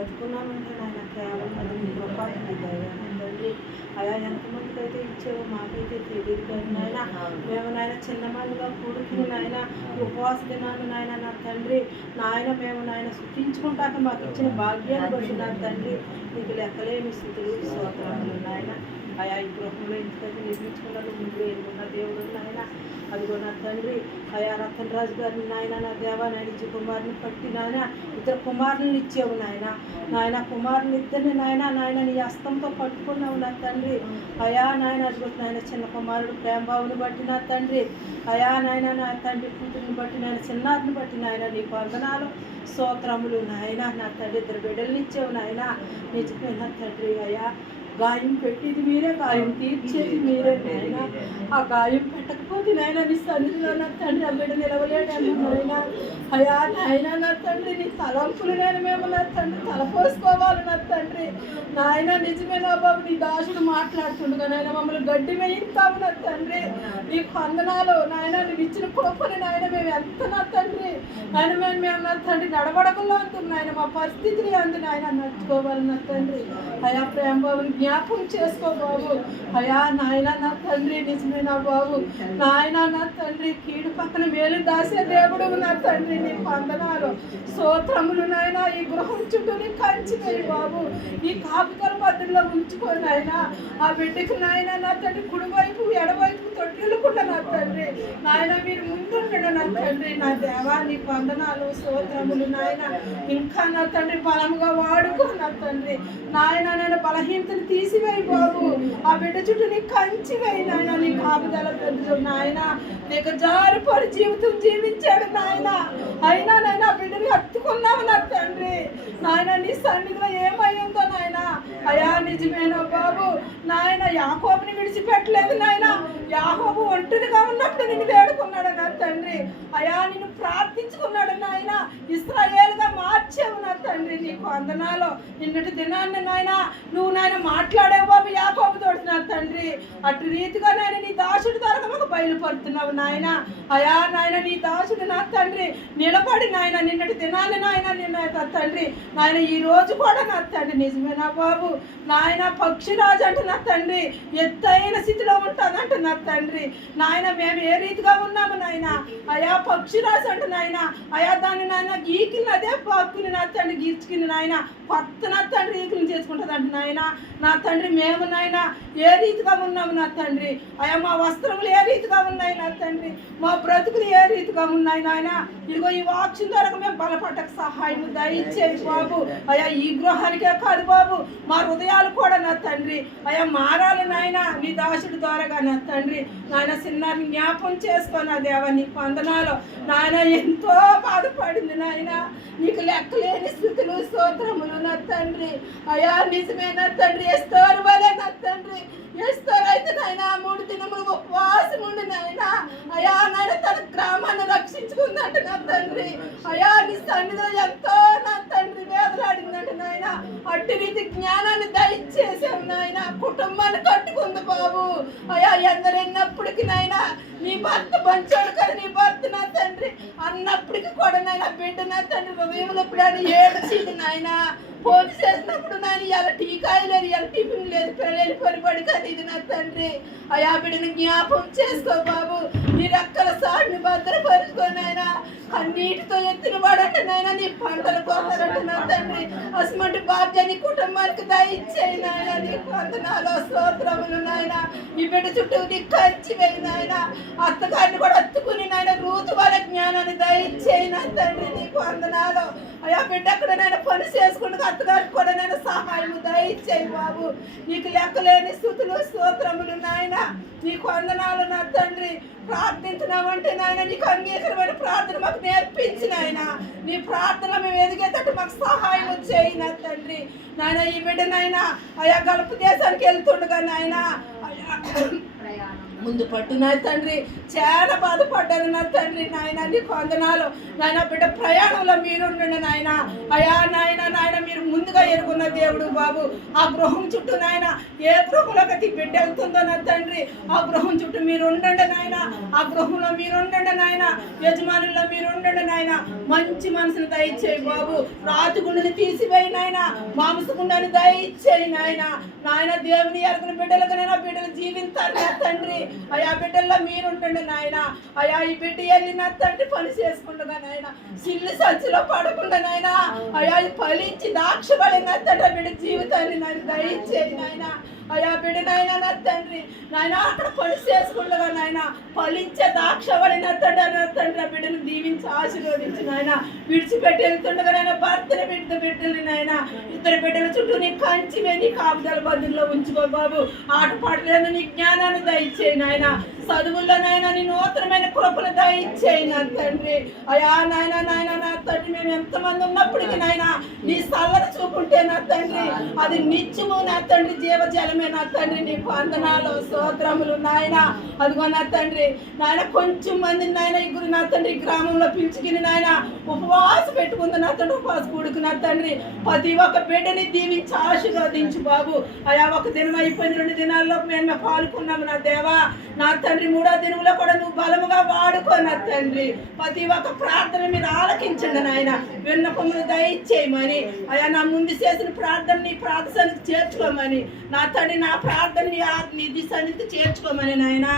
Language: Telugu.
బ్రతుకున్నామంటే నాయన కేవలం అది మీ కృపాకి దయ తండ్రి. అయా ఎంతమందికి అయితే ఇచ్చావో మాకైతే తెలియదు కానీ నాయన మేము నాయన చిన్నమాలుగా కూడుకుని నాయన ఉపవాస దినాన్ని నాయన నా తండ్రి నాయన మేము నాయన సృష్టించుకుంటాక మాకు ఇచ్చిన భాగ్యాన్ని బట్టి నా తండ్రి నీకు లెక్కలేని స్థితులు స్తోత్రములు నాయన. అయా ఈ గృహంలో ఇంటికైతే నిర్మించుకున్నాను ముందు ఎన్నుకున్న దేవుడు నాయన. అదిగో నా తండ్రి అయా రతన్ రాజు గారిని నాయన నా దేవా నడిచి కుమారుని పట్టి నాయన ఇద్దరు కుమారులను ఇచ్చావు నాయన. నాయన కుమారుని ఇద్దరిని నాయన నాయన నీ హస్తంతో పట్టుకున్నావు నా తండ్రి. అయా నాయన అదిగో నాయన చిన్న కుమారుడు ప్రేమబావుని బట్టి నా తండ్రి. అయా నాయన నా తండ్రి కూతురిని బట్టి నాయన చిన్నారిని బట్టి నాయన నీ వందనాలు స్తోత్రములు నాయన. నా తండ్రి ఇద్దరు బిడ్డల్ని ఇచ్చావు నాయన. నిజమే నా తండ్రి. అయా గాయం పెట్టేది మీరే, గాయం తీర్చేది మీరే నాయన. ఆ గాయం పెట్టకపోతే నాయన నీ సన్నిధిలో నా తండ్రి ఆ బిడ్డ నిలవలేడేమో నాయన. అయా నాయన నా తండ్రి నీ తలంపులు నేను మేము నా తండ్రి తలపోసుకోవాలి నా తండ్రి. నాయన నిజమే నా బాబు నీ దాసుడు మాట్లాడుతుండగా నాయన మమ్మల్ని గడ్డి వేయిస్తావు నా తండ్రి. నీ వందనాలు నాయన నువ్వు ఇచ్చిన కృపని నాయన మేము ఎంత నా తండ్రి నాయన మేము నా తండ్రి నడవడకుండా అంటుంది నాయన మా పరిస్థితిని అందు నాయన నడుచుకోవాలి నా తండ్రి. అయా ప్రేమ బాబుని జ్ఞాపకం చేసుకో బాబు. అయా నాయన నా తండ్రి నిజమే నా బాబు. నాయన నా తండ్రి కీడు పక్కన మేలు దాసే దేవుడు నా తండ్రి నీ వందనాలు స్తోత్రములు నాయన. ఈ గృహం చుట్టూ నీ కంచిపోయి బాబు నీ కాపుకల మధ్యలో ఉంచుకొని నాయన ఆ బిడ్డకి నాయన నా తండ్రి కుడివైపు ఎడవైపు తొట్టిల్లుకుండా నా తండ్రి నాయన మీరు ముందుండడు నా తండ్రి. నా దేవా నీ వందనాలు స్తోత్రములు నాయన. ఇంకా నా తండ్రి బలముగా వాడుకో నా తండ్రి. నాయన నేను బలహీనతను తీసివేయి బాబు. ఆ బిడ్డ చుట్టూ నీ కంచి వేయి నాయన. నీ కాపుదల పెద్ద నాయన నీకు జారుపడి జీవితం జీవించాడు నాయన. అయినా నాయన ఆ బిడ్డని హత్తుకున్నావు నా తండ్రి. నాయన నీ సన్నిధిలో ఏమయ్యిందో నాయన. అయా నిజమేనా బాబు. నాయన యాకోబుని విడిచిపెట్టలేదు నాయన. యాకోబు ఒంటరిగా ఉన్నప్పుడు నిన్ను వేడుకున్నాడు నా తండ్రి. అయా నిన్ను ప్రార్థించుకున్నాడు నాయన. ఇశ్రాయేలుగా మార్చావు నా తండ్రి. నీకు వందనాలు. నిన్నటి దినాన్ని నాయన నువ్వు నాయన మాట్లాడే బాబు యాకోబుతోటి నా తండ్రి. అటు రీతిగా నాయన నీ దాసుడి ద్వారా మాకు బయలుపడుతున్నావు నాయన. అయా నాయన నీ దాసుడు నా తండ్రి నిలబడి నాయన నిన్నటి దినాన్ని నాయన నిన్న తండ్రి నాయన ఈ రోజు కూడా నా తండ్రి నిజమేనా బాబు. నాయన పక్షిరాజు అంటే నా తండ్రి ఎత్తైన స్థితిలో ఉంటుందంట నా తండ్రి. నాయన మేము ఏ రీతిగా ఉన్నాము నాయన. అయా పక్షిరాజు అంటే నాయన అయా దాన్ని నాయన గీకిని అదే పాక్కుని నా తండ్రి గీర్చుకుని నాయన కొత్త నా తండ్రి ఈకులు చేసుకుంటుంది అంటే నాయన. నా తండ్రి మేము నాయన ఏ రీతిగా ఉన్నాము నా తండ్రి. అయా మా వస్త్రములు ఏ రీతిగా ఉన్నాయి నా తండ్రి. మా బ్రతుకులు ఏ రీతిగా ఉన్నాయి నాయన. ఇదిగో ఈ వాక్యం ద్వారా మేము బలపడటకు సహాయం దయచేసి బాబు. అయా ఈ గృహానికే కాదు బాబు మా హృదయాలు కూడా నా తండ్రి అయా మారాలి నాయన నీ దాసుడి ద్వారాగా నా తండ్రి. నాయన చిన్నారిని జ్ఞాపం చేసుకొని దేవా నీకు వందనాలు నాయన. ఎంతో బాధపడింది నాయన. నీకు లెక్కలేని స్థితులు స్తోత్రములు నా తండ్రి. అయా నిజమే నా తండ్రి. ఎస్తారు వలే నా తండ్రి. ఎస్తారు అయితే నాయన 3 దినములు ఉపవాసం ఉండి నాయన అయా నాయన తన గ్రామాన్ని రక్షించుకుందంట నా తండ్రి. అయా నీ సన్నిధిలో ఎంతో నా తండ్రి వేదలాడిందంట నాయన. అట్టి రీతి జ్ఞానాన్ని దయచేసావు నాయన. కుటుంబాన్ని కట్టుకుంది బాబు. అయా ఎందరైనప్పటికీ నాయన నీ భర్త పంచాడు కదా నీ భర్త నా తండ్రి అన్నప్పటికీ కూడా నాయన బిడ్డ నా తండ్రి హృదయంలో ఎప్పుడైనా ఏడ్చింది నాయన. ఫోన్ చేసినప్పుడు నాయన ఇలా టీకాయ లేదు ఇలా టిఫిన్ లేదు పెళ్ళి పరిపడి కదా ఇది నా తండ్రి. అయా బిడ్డను జ్ఞాపం చేసుకో బాబు. నీ రెక్కల సాడిని భద్రపరుచుకొని ఆయన కన్నీటితో ఎత్తిన వాడంటే నాయన నీ పంటలు కోతారంటే నా తండ్రి. అసమంటి బాధ్య నీ కుటుంబానికి దయచేయి నాయన. నీకు వందనాలు స్తోత్రములు నాయన. ఈ బిడ్డ చుట్టూ నీ కంచి వేయి నాయన. అత్తగారిని కూడా అత్తుకుని నాయన రూతు వాళ్ళ జ్ఞానాన్ని దయచేయి నా తండ్రి. నీకు వందనాలు. అయా బిడ్డ అక్కడ నేను పని చేసుకుంటూ అత్తగారికి కూడా నేను సహాయం దయచేయి బాబు. నీకు లెక్కలేని స్థుతులు స్తోత్రములు నాయన. నీకు వందనాలు నా తండ్రి. ప్రార్థించినామంటే నాయన నీకు అంగీకరమైన ప్రార్థన మాకు నేర్పించిన ఆయన. నీ ప్రార్థన మేము ఎదిగేటట్టు మాకు సహాయం చేయి నా తండ్రి. నాయన ఈ బిడ్డ నాయన అయా గల్ఫ్ దేశానికి వెళ్తుండగా నాయన ముందు పట్టు నా తండ్రి చాలా బాధపడ్డాను నా తండ్రి. నాయన నీకు వందనాలు నాయన. బిడ్డ ప్రయాణంలో మీరుండండి నాయన. అయా నాయన నాయన మీరు ముందుగా ఎరుగున్న దేవుడు బాబు. ఆ గృహం చుట్టూ నాయన ఏ గృహంలోకి బిడ్డ వెళ్తుందో నా తండ్రి, ఆ గృహం చుట్టూ మీరు ఉండండి నాయన, ఆ గృహంలో మీరు ఉండండి నాయన, యజమానుల్లో మీరు ఉండండి నాయన. మంచి మనసును దయచేయి బాబు. రాతి గుండెని తీసివేయి నాయన, మాంసగుండాన్ని దయచేయి నాయన. నాయన దేవుని ఎరగని బిడ్డలుగానైనా బిడ్డలు జీవించాలి నా తండ్రి. అయా బిడ్డల్లో మీరు ఉండండి నాయన. అయా ఈ బిడ్డ వెళ్ళి నా తండ్రి పని చేసుకుండగా నాయన, సిల్లు సంచిలో పడకుండా నాయన, అయా ఫలించి దాక్ష పడి నా తండ్రి బిడ్డ జీవితాన్ని నాయన దయచేయి నాయన. అయా బిడ్డ నాయన నా తండ్రి నాయన అక్కడ పని చేసుకుండగా నాయన ఫలించే దాక్ష పడి నా తండ్రి ఆ బిడ్డను దీవించి ఆశీర్వదించి నాయన. విడిచిపెట్టి వెళ్తుండగా నాయన భర్తని బిడ్డలు నాయన, ఇద్దరు బిడ్డల చుట్టూ నీ కంచివే, నీ కాపుదల బదుల్లో ఉంచుకో బాబు. ఆటపాటలేదు నీ జ్ఞానాన్ని దయచేయి నాయన, చదువుల్లో నాయన నీ నూతనమైన కృపను దయచేయి నా తండ్రి. అయా నాయన నాయన నా తండ్రి మేము ఎంతమంది ఉన్నప్పటికీ నాయన నీ సల్లని చూపుంటే నా తండ్రి అది నిత్యము నా తండ్రి జీవజలమే నా తండ్రి. నీ వందనాలు స్తోత్రములు నాయన. అదిగో నా తండ్రి నాయన కొంచెం మంది నాయన ఇగురు నా తండ్రి గ్రామంలో పిలుచుకుని నాయన ఉపవాస పెట్టుకుంది నా తండ్రి, ఉపవాస కూడుకు నా తండ్రి ప్రతి ఒక్క బిడ్డని దీవించి ఆశీర్వదించు బాబు. అయా ఒక దినం అయిపోయింది, 2 దినాల్లో మేము పాల్గొన్నాము నా దేవా. నా తండ్రి 3వ దినంలో కూడా నువ్వు బలముగా వాడుకో నా తండ్రి. ప్రతి ఒక్క ప్రార్థన మీరు ఆలకించండి నాయన, విన్నపములు దయచేయమని. అయా నా ముందు చేసిన ప్రార్థన నీ ప్రార్థనకి చేర్చుకోమని నా తండ్రి, నా ప్రార్థన నీ సన్నిధికి చేర్చుకోమని నాయన.